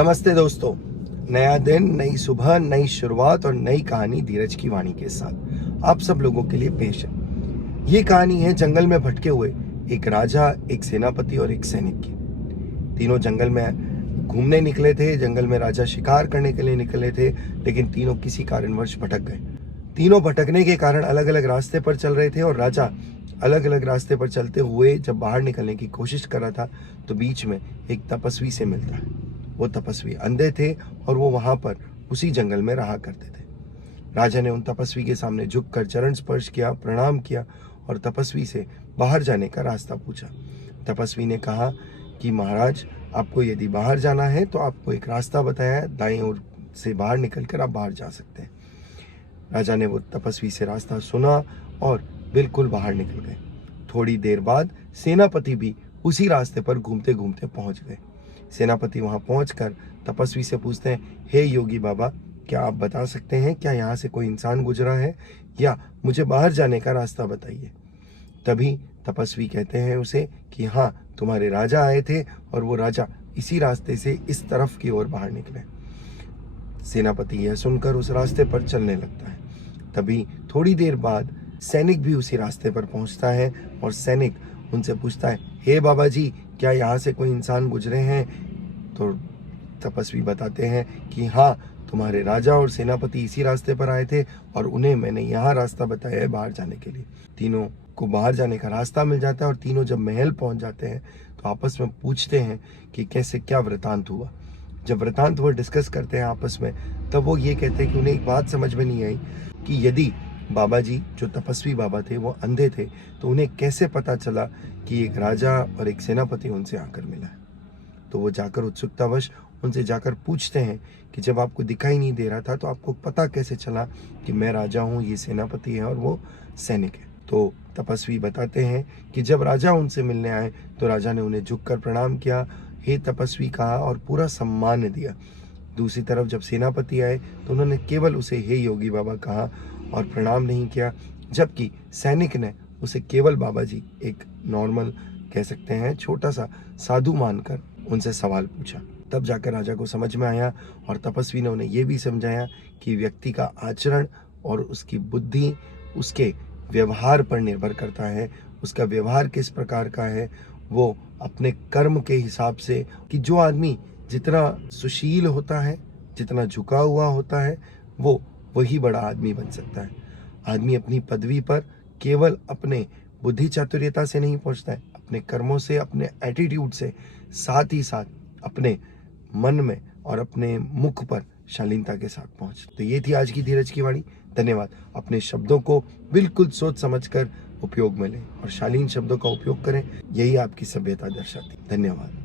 नमस्ते दोस्तों, नया दिन, नई सुबह, नई शुरुआत और नई कहानी धीरज की वाणी के साथ आप सब लोगों के लिए पेश है। ये कहानी है जंगल में भटके हुए एक राजा, एक सेनापति और एक सैनिक की। तीनों जंगल में घूमने निकले थे। जंगल में राजा शिकार करने के लिए निकले थे, लेकिन तीनों किसी कारणवश भटक गए। तीनों भटकने के कारण अलग अलग रास्ते पर चल रहे थे और राजा अलग अलग रास्ते पर चलते हुए जब बाहर निकलने की कोशिश कर रहा था तो बीच में एक तपस्वी से मिलता है। वो तपस्वी अंधे थे और वो वहां पर उसी जंगल में रहा करते थे। राजा ने उन तपस्वी के सामने झुककर चरण स्पर्श किया, प्रणाम किया और तपस्वी से बाहर जाने का रास्ता पूछा। तपस्वी ने कहा कि महाराज, आपको यदि बाहर जाना है तो आपको एक रास्ता बताया, दाएं ओर से बाहर निकलकर आप बाहर जा सकते हैं। राजा ने वो तपस्वी से रास्ता सुना और बिल्कुल बाहर निकल गए। थोड़ी देर बाद सेनापति भी उसी रास्ते पर घूमते घूमते पहुंच गए। सेनापति वहां पहुंचकर तपस्वी से पूछते हैं, हे योगी बाबा, क्या आप बता सकते हैं क्या यहाँ से कोई इंसान गुजरा है, या मुझे बाहर जाने का रास्ता बताइए। तभी तपस्वी कहते हैं उसे कि हाँ, तुम्हारे राजा आए थे और वो राजा इसी रास्ते से इस तरफ की ओर बाहर निकले। सेनापति यह सुनकर उस रास्ते पर चलने लगता है। तभी थोड़ी देर बाद सैनिक भी उसी रास्ते पर पहुंचता है और सैनिक उनसे पूछता है, हे बाबा जी, क्या यहाँ से कोई इंसान गुजरे हैं? तो तपस्वी बताते हैं कि हाँ, तुम्हारे राजा और सेनापति इसी रास्ते पर आए थे और उन्हें मैंने यहाँ रास्ता बताया है बाहर जाने के लिए। तीनों को बाहर जाने का रास्ता मिल जाता है और तीनों जब महल पहुंच जाते हैं तो आपस में पूछते हैं कि कैसे क्या वृतांत हुआ। जब वृतांत वो डिस्कस करते हैं आपस में, तब वो ये कहते हैं कि उन्हें एक बात समझ में नहीं आई कि यदि बाबा जी, जो तपस्वी बाबा थे, वो अंधे थे तो उन्हें कैसे पता चला कि एक राजा और एक सेनापति उनसे आकर मिला है। तो वो जाकर उत्सुकतावश उनसे जाकर पूछते हैं कि जब आपको दिखाई नहीं दे रहा था तो आपको पता कैसे चला कि मैं राजा हूँ, ये सेनापति है और वो सैनिक है। तो तपस्वी बताते हैं कि जब राजा उनसे मिलने आए तो राजा ने उन्हें झुककर प्रणाम किया, हे तपस्वी कहा और पूरा सम्मान दिया। दूसरी तरफ जब सेनापति आए तो उन्होंने केवल उसे हे योगी बाबा कहा और प्रणाम नहीं किया, जबकि सैनिक ने उसे केवल बाबा जी, एक नॉर्मल कह सकते हैं छोटा सा साधु मानकर उनसे सवाल पूछा। तब जाकर राजा को समझ में आया और तपस्वी ने उन्हें यह भी समझाया कि व्यक्ति का आचरण और उसकी बुद्धि उसके व्यवहार पर निर्भर करता है। उसका व्यवहार किस प्रकार का है, वो अपने कर्म के हिसाब से, कि जो आदमी जितना सुशील होता है, जितना झुका हुआ होता है, वो वही बड़ा आदमी बन सकता है। आदमी अपनी पदवी पर केवल अपने बुद्धि चातुर्यता से नहीं पहुंचता है, अपने कर्मों से, अपने एटीट्यूड से, साथ ही साथ अपने मन में और अपने मुख पर शालीनता के साथ पहुंच। तो ये थी आज की धीरज की वाणी। धन्यवाद। अपने शब्दों को बिल्कुल सोच समझकर उपयोग में लें और शालीन शब्दों का उपयोग करें, यही आपकी सभ्यता दर्शाती। धन्यवाद।